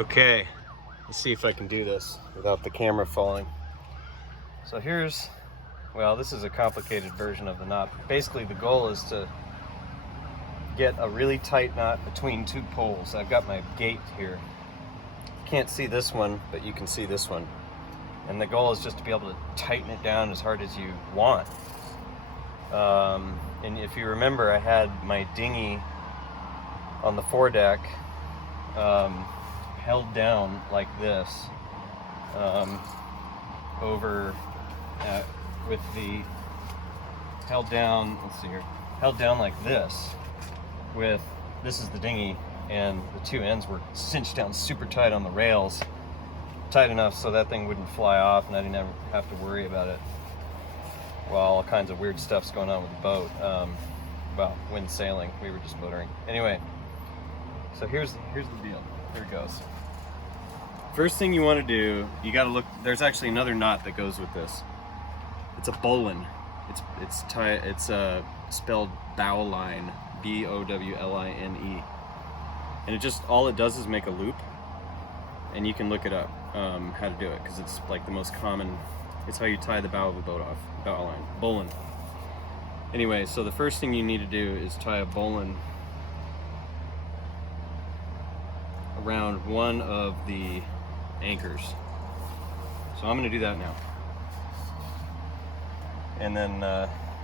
Okay, let's see if I can do this without the camera falling. So here's, well, this is a complicated version of the knot. Basically, the goal is to get a really tight knot between two poles. I've got my gate here. You can't see this one, but you can see this one. And the goal is just to be able to tighten it down as hard as you want. And if you remember, I had my dinghy on the foredeck held down like this with the held down, let's see here, held down like this with, this is the dinghy, and the two ends were cinched down super tight on the rails, tight enough so that thing wouldn't fly off and I didn't ever have to worry about it while all kinds of weird stuff's going on with the boat. Well, wind sailing, we were just motoring. Anyway, so here's the deal. Here it goes. First thing you want to do, you got to look. There's actually another knot that goes with this. It's a bowline. It's spelled bowline, B-O-W-L-I-N-E, and it just, all it does is make a loop, and you can look it up how to do it, because it's like the most common. It's how you tie the bow of a boat off. Bowline. Anyway, so the first thing you need to do is tie a bowline around one of the anchors. So I'm going to do that now. And then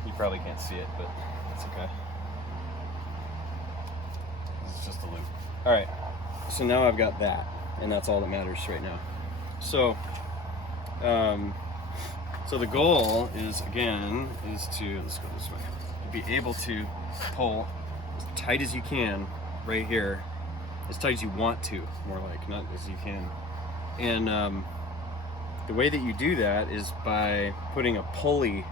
you probably can't see it, but it's okay. This is just a loop. All right. So now I've got that, and that's all that matters right now. So, so the goal is, again, is to, let's go this way, to be able to pull as tight as you can right here, as tight as you want to, more like, not as you can. And the way that you do that is by putting a pulley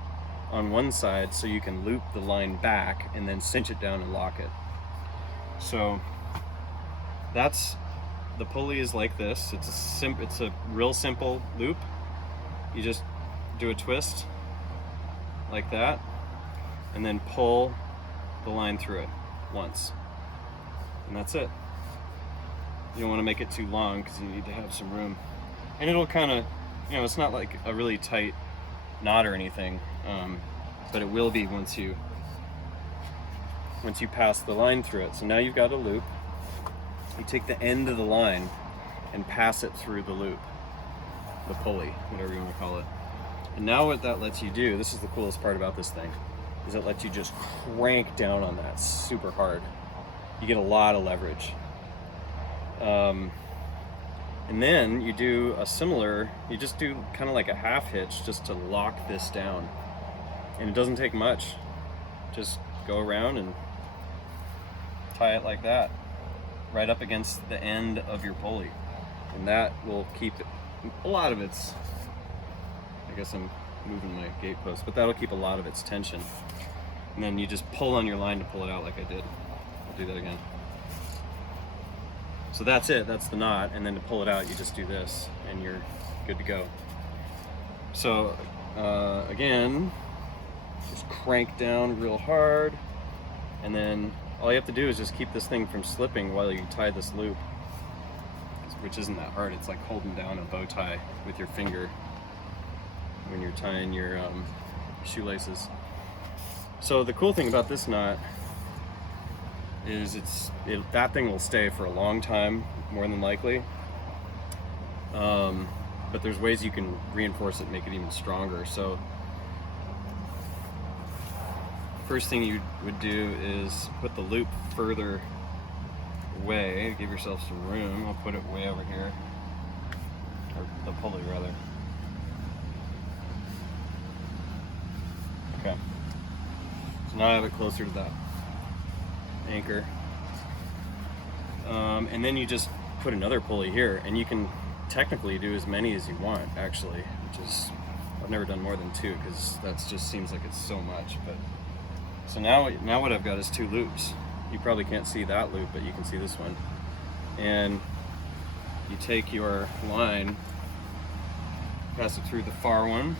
on one side so you can loop the line back and then cinch it down and lock it. So that's, the pulley is like this. It's a real simple loop. You just do a twist like that and then pull the line through it once, and that's it. You don't want to make it too long because you need to have some room, and it'll kind of, you know, it's not like a really tight knot or anything, but it will be once you pass the line through it. So now you've got a loop. You take the end of the line and pass it through the loop, the pulley, whatever you want to call it. And now what that lets you do, this is the coolest part about this thing, is it lets you just crank down on that super hard. You get a lot of leverage. And then you do a similar, you just do kind of like a half hitch just to lock this down. And it doesn't take much. Just go around and tie it like that, right up against the end of your pulley. And that will keep a lot of its, I guess I'm moving my gate post, but that'll keep a lot of its tension. And then you just pull on your line to pull it out like I did. I'll do that again. So that's it, that's the knot, and then to pull it out you just do this and you're good to go. So again, just crank down real hard, and then all you have to do is just keep this thing from slipping while you tie this loop, which isn't that hard. It's like holding down a bow tie with your finger when you're tying your shoelaces. So the cool thing about this knot is that thing will stay for a long time, more than likely. But there's ways you can reinforce it, make it even stronger. So first thing you would do is put the loop further away, give yourself some room. I'll put it way over here, or the pulley rather. Okay, so now I have it closer to that anchor, and then you just put another pulley here, and you can technically do as many as you want, actually, which is, I've never done more than two because that just seems like it's so much. But so now what I've got is two loops. You probably can't see that loop, but you can see this one. And you take your line, pass it through the far one,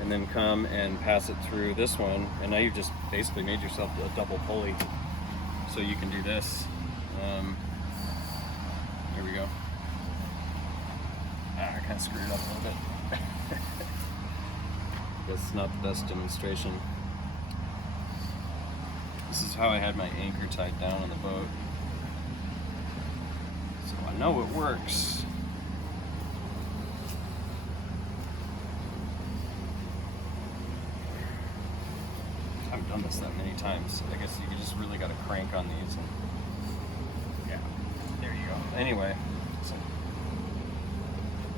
and then come and pass it through this one, and now you've just basically made yourself a double pulley. So you can do this. There we go. I kind of screwed it up a little bit. That's not the best demonstration. This is how I had my anchor tied down on the boat. So I know it works. I haven't done this that many times. I guess you just really got to crank on these. And yeah, there you go. Anyway. So.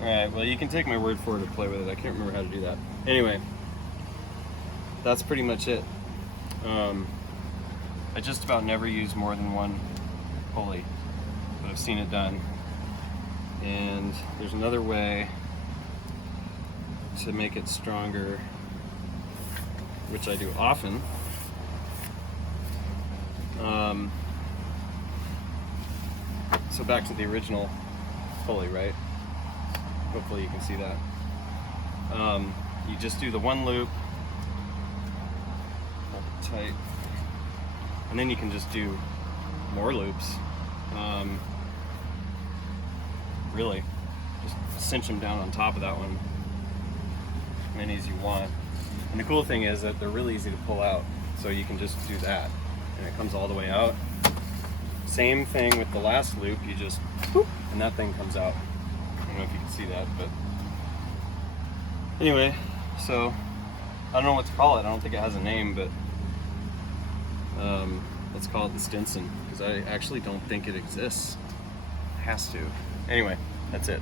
Alright, well you can take my word for it to play with it. I can't remember how to do that. Anyway, that's pretty much it. I just about never use more than one pulley, but I've seen it done. And there's another way to make it stronger, which I do often. So back to the original pulley, right? Hopefully you can see that. You just do the one loop, hold it tight, and then you can just do more loops. Really, just cinch them down on top of that one, as many as you want. And the cool thing is that they're really easy to pull out, so you can just do that, and it comes all the way out. Same thing with the last loop, you just, whoop, and that thing comes out. I don't know if you can see that, but anyway, so I don't know what to call it. I don't think it has a name, but let's call it the Stinson, because I actually don't think it exists. It has to. Anyway, that's it.